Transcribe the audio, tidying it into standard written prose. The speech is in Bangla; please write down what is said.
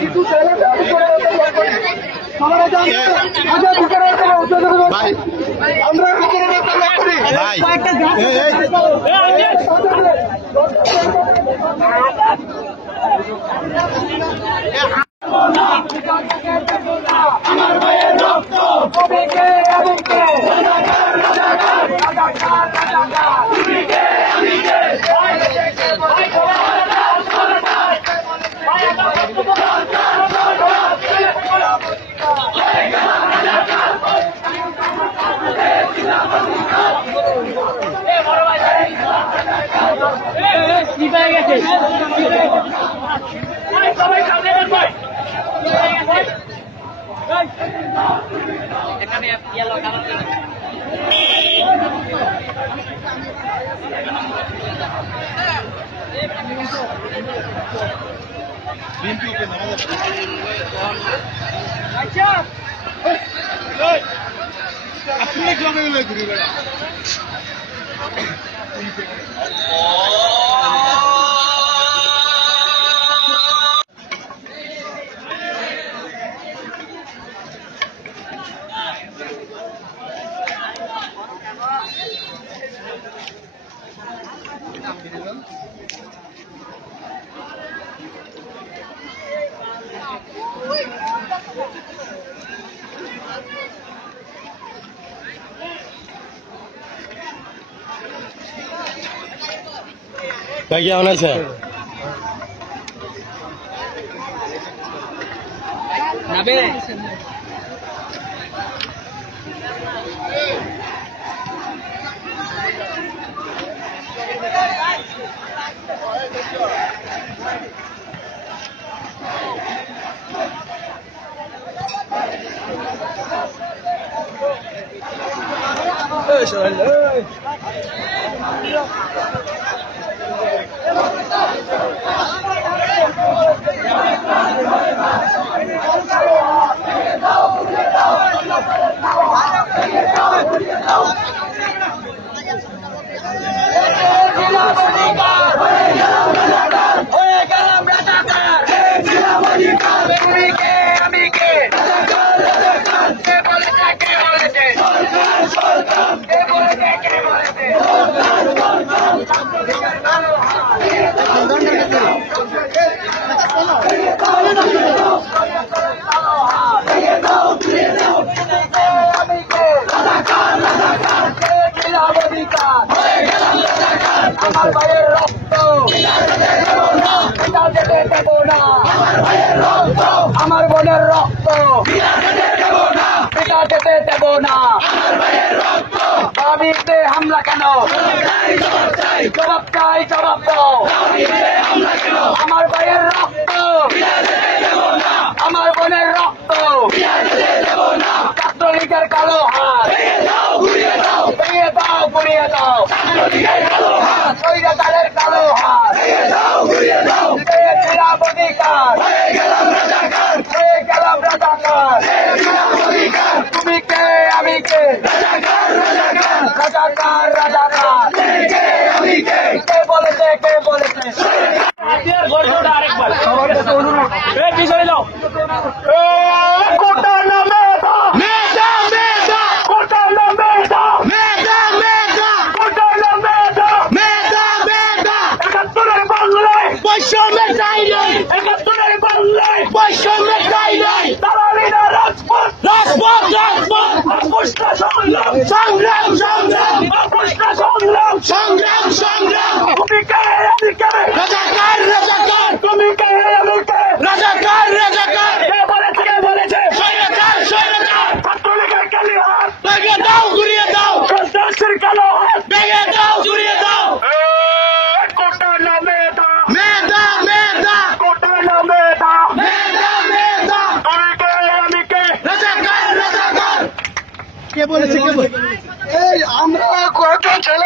কিছু ছেলে আমরা আমার ভাইয়ের রক্ত কবিকে আবিকে এখানে ইয়েলো কালার আপনি গ্রামে ঘুরে বেড়া ভাই কেমন আছে? আমার ভাইয়ের রক্ত আমার বোনের রক্ত পিতা যেতে দেব না। দাবিতে হামলা কেন? জবাব চাই, জবাব দাও। আমার ভাইয়ের রক্ত আমার বোনের রক্ত ছাত্রলীগের কালো হাত ভেঙে দাও, গুড়িয়ে দাও। স্বৈরাচারের কালো হাত পেয়েছিলাম অধিকার, হয়ে গেলাম রাজাকার। তুমি কে আমি কে? রাজাকার কে বলেছে? আরেকবার পিছনে যাও। কোটা না মেধা, মেধা মেধা, কোটা না মেধা, মেধা মেধা, কোটা না মেধা, মেধা মেধা। ৭১-এর বাংলায় বৈষম্যের ঠাঁই নেই, ৭১-এর বাংলায় বৈষম্যের ঠাঁই নেই। দালালিরা রাজপথ, রাজপথ, রাজপথ। আপোষটা সংগ্রাম, সংগ্রাম, সংগ্রাম। আপোষটা সংগ্রাম, সংগ্রাম, সংগ্রাম। তুমি কে আমি কে? রাজাকার, রাজাকার। তুমি কে আমি কে? রাজাকার, রাজাকার। কে বলেছে? স্বৈরাচার, স্বৈরাচার। ছাত্রলীগের কালি হাত ভেঙে দাও, গুড়িয়ে দাও। সন্ত্রাসের কালো হাত ভেঙে দাও, গুড়িয়ে দাও। কোটা না মেধা, মেধা মেধা, কোটা না মেধা, মেধা মেধা। তুমি কে আমি কে? রাজাকার, রাজাকার। কে বলেছে? এই আমরা কয়েকজন ছেলে